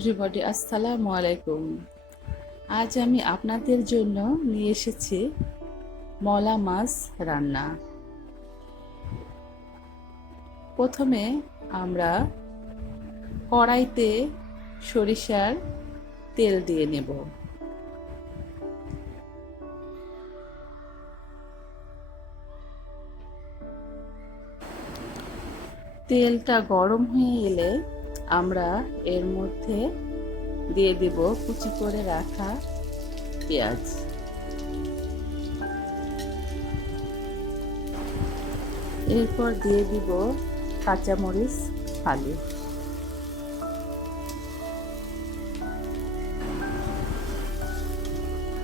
Everybody, আসসালামু আলাইকুম। আজ আমি আপনাদের জন্য নিয়ে এসেছি মলা মাছ রান্না। প্রথমে আমরা কড়াইতে সরিষার তেল দিয়ে নেব। তেলটা গরম হয়ে এলে আমরা এর মধ্যে দিয়ে দেব কুচি করে রাখা পেঁয়াজ। এরপর দিয়ে দিব কাঁচামরিচ ফালি।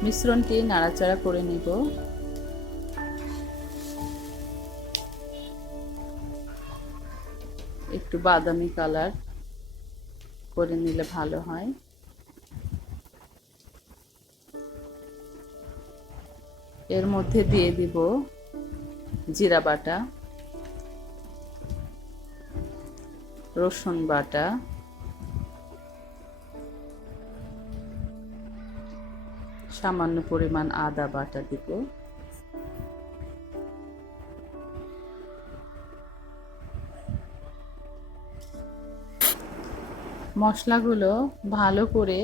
মিশ্রণটি নাড়াচাড়া করে নিব। একটু বাদামি কালার করে নিলে ভালো হয়। এর মধ্যে দিয়ে দিব জিরা বাটা, রসুন বাটা, সামান্য পরিমাণ আদা বাটা দিব। মশলাগুলো ভালো করে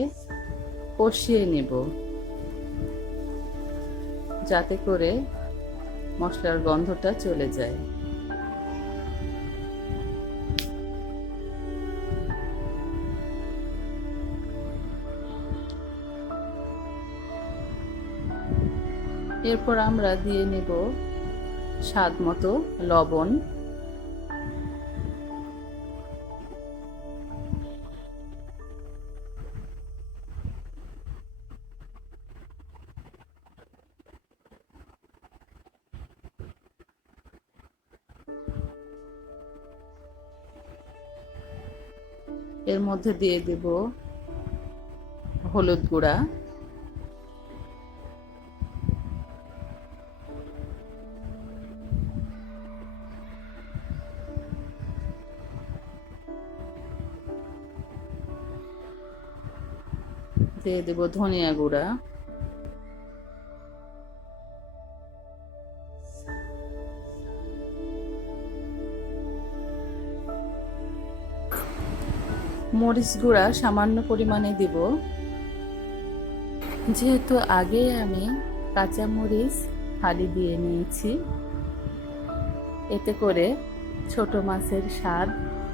কষিয়ে নেব, যাতে করে মশলার গন্ধটা চলে যায়। এরপর আমরা দিয়ে নেব স্বাদ মতো লবণ। এর মধ্যে দিয়ে দেব হলুদ গুঁড়া, দিয়ে দেব ধনিয়া গুঁড়া, মরিচ গুঁড়া সামান্য পরিমাণে দিব। যেহেতু আগে আমি কাঁচা মরিচ ফালি দিয়ে নিয়েছি, এতে করে ছোট মাছের স্বাদ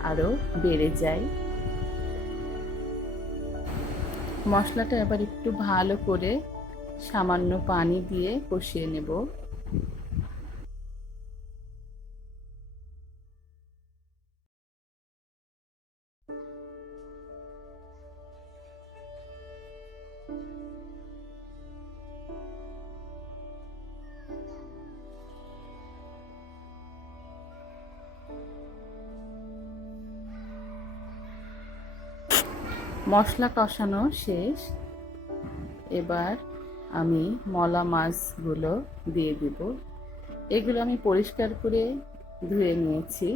আরো বেড়ে যায়। মশলাটা এবার একটু ভালো করে সামান্য পানি দিয়ে কষিয়ে নেব। মশলা কষানো শেষ। এবার আমি মলা মাছগুলো দিয়ে দিব। এগুলো আমি পরিষ্কার করে ধুয়ে নিয়েছি।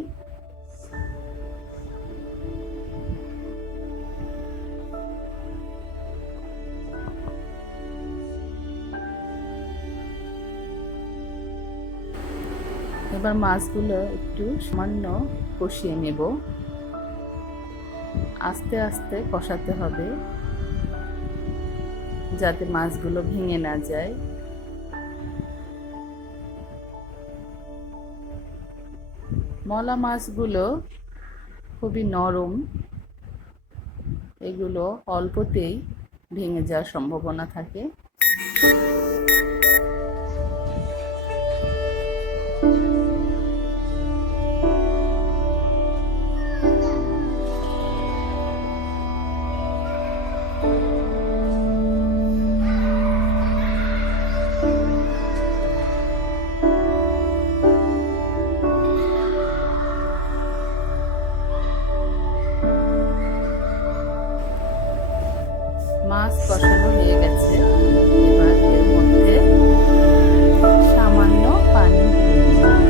এবার মাছগুলো একটু সামান্য কষিয়ে নেব। আস্তে আস্তে কষাতে হবে, যাতে মাছগুলো ভেঙে না যায়। মলা মাছগুলো খুবই নরম, এগুলো অল্পতেই ভেঙে যাওয়ার সম্ভাবনা থাকে। মাছ কষানো হয়ে গেছে। এবার এর মধ্যে সামান্য পানি দিয়ে দিলাম।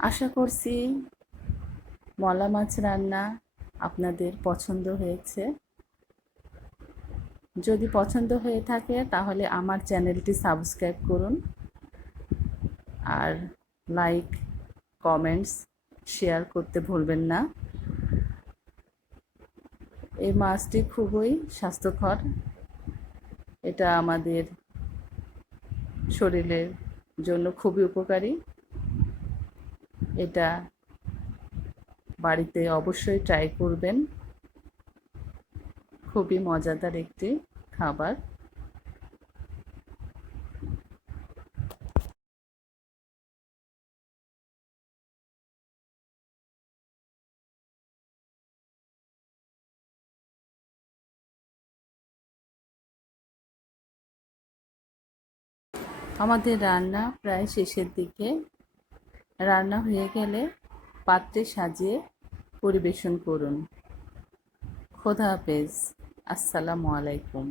আশা করছি মলা মাছ রান্না আপনাদের পছন্দ হয়েছে। যদি পছন্দ হয়ে থাকে তাহলে আমার চ্যানেলটি সাবস্ক্রাইব করুন, আর লাইক, কমেন্টস, শেয়ার করতে ভুলবেন না। এই মাছটি খুবই স্বাস্থ্যকর। এটা আমাদের শরীরের জন্য খুবই উপকারী। এটা বাড়িতে অবশ্যই ট্রাই করবেন। খুবই মজাদার একটি খাবার। আমাদের রান্না প্রায় শেষের দিকে। রান্না হয়ে গেলে পাত্রে সাজিয়ে পরিবেশন করুন। খোদা হাফেজ। আসসালামু আলাইকুম।